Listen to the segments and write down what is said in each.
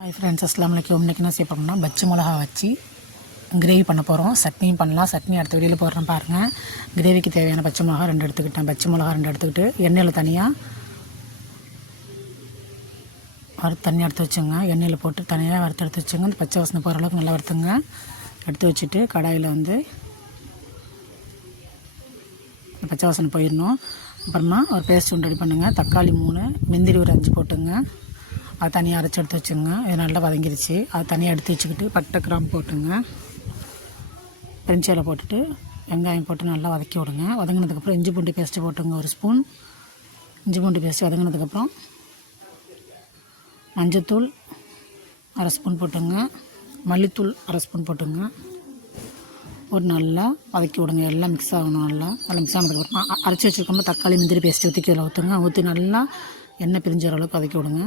Hi friends, அஸ்ஸலாமு அலைக்கும். இன்றைக்கி என்ன செய்ய போகிறோம்னா பச்சை மிளகா வச்சு கிரேவி பண்ண போகிறோம். சட்னியும் பண்ணலாம். சட்னி அடுத்த வெளியில் போடுறேன் பாருங்கள். கிரேவிக்கு தேவையான பச்சை மிளகா 2 எடுத்துக்கிட்டேன். பச்சை மிளகா 2 எடுத்துக்கிட்டு எண்ணெயில் தனியாக தண்ணி எடுத்து வச்சுங்க. எண்ணெயில் போட்டு தனியாக வறுத்து எடுத்து வச்சுங்க. இந்த பச்சை வாசனை போகிற அளவுக்கு நல்லா வறுத்துங்க. எடுத்து வச்சுட்டு கடாயில் பச்சை வாசனை போயிடணும். அப்புறமா ஒரு பேஸ்ட் ஒன்று ரெடி பண்ணுங்கள். தக்காளி 3, முந்திரி ஒரு 5 போட்டுங்க. அது தனியாக அரைச்சி எடுத்து வச்சுங்க. இது நல்லா வதங்கிருச்சு. அது தனியாக எடுத்து வச்சுக்கிட்டு பட்டை கிராம்பு போட்டுங்க. பெருஞ்சியில் போட்டுட்டு வெங்காயம் போட்டு நல்லா வதக்கி விடுங்க. வதங்கினதுக்கப்புறம் இஞ்சி பூண்டு பேஸ்ட்டு போட்டுங்க. 1 ஸ்பூன் இஞ்சி பூண்டு பேஸ்ட்டு வதங்கினதுக்கப்புறம் மஞ்சத்தூள் 1/2 ஸ்பூன் போட்டுங்க. மல்லித்தூள் 1/2 ஸ்பூன் போட்டுங்க. ஒரு நல்லா வதக்கி விடுங்க. எல்லாம் மிக்ஸ் ஆகணும். நல்லா மிக்ஸ் ஆனதுக்கப்புறம் அரைச்சி வச்சுருக்கோம் தக்காளி முந்திரி பேஸ்ட்டு ஊற்றி கீழே ஊற்றுங்க. ஊற்றி நல்லா எண்ணெய் பிரிஞ்ச அளவுக்கு வதக்கி விடுங்க.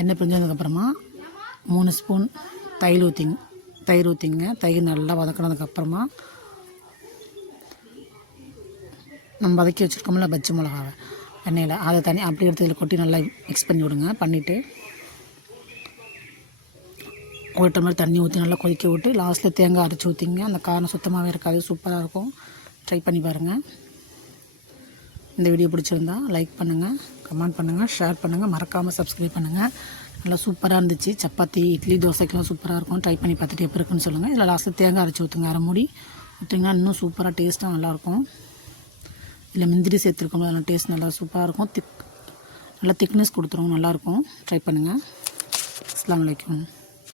எண்ணெய் பிரிஞ்சதுக்கப்புறமா 3 ஸ்பூன் தயிர் ஊற்றிங்க. தயிர் நல்லா வதக்கினதுக்கப்புறமா நம்ம வதக்கி வச்சுருக்கோம்ல பச்சை மிளகாவை எண்ணெயில் அதை அப்படி எடுத்து இதில் கொட்டி நல்லா மிக்ஸ் பண்ணி விடுங்க. பண்ணிவிட்டு ஒரு டம்ளர் தண்ணி ஊற்றி நல்லா கொதிக்க விட்டு லாஸ்ட்டில் தேங்காய் அரைச்சி ஊற்றிங்க. அந்த காரம் சுத்தமாகவே இருக்காது, சூப்பராக இருக்கும். ட்ரை பண்ணி பாருங்கள். இந்த வீடியோ பிடிச்சிருந்தா லைக் பண்ணுங்கள், கமெண்ட் பண்ணுங்கள், ஷேர் பண்ணுங்கள், மறக்காமல் சப்ஸ்கிரைப் பண்ணுங்கள். நல்லா சூப்பராக இருந்துச்சு. சப்பாத்தி, இட்லி, தோசைக்கெலாம் சூப்பராக இருக்கும். ட்ரை பண்ணி பார்த்துட்டு எப்படி இருக்குன்னு சொல்லுங்கள். இதில் லாஸ்ட்டில் தேங்காய் அரைச்சி ஊற்றுங்க. அரை மூடி ஊற்றிங்கன்னா இன்னும் சூப்பராக டேஸ்ட்டாக நல்லாயிருக்கும். இதில் முந்திரி சேர்த்துருக்கோம். அதெல்லாம் டேஸ்ட் நல்லா சூப்பராக இருக்கும். நல்லா திக்னஸ் கொடுத்துருவோம். நல்லாயிருக்கும். ட்ரை பண்ணுங்கள். அஸ்ஸலாமு அலைக்கும்.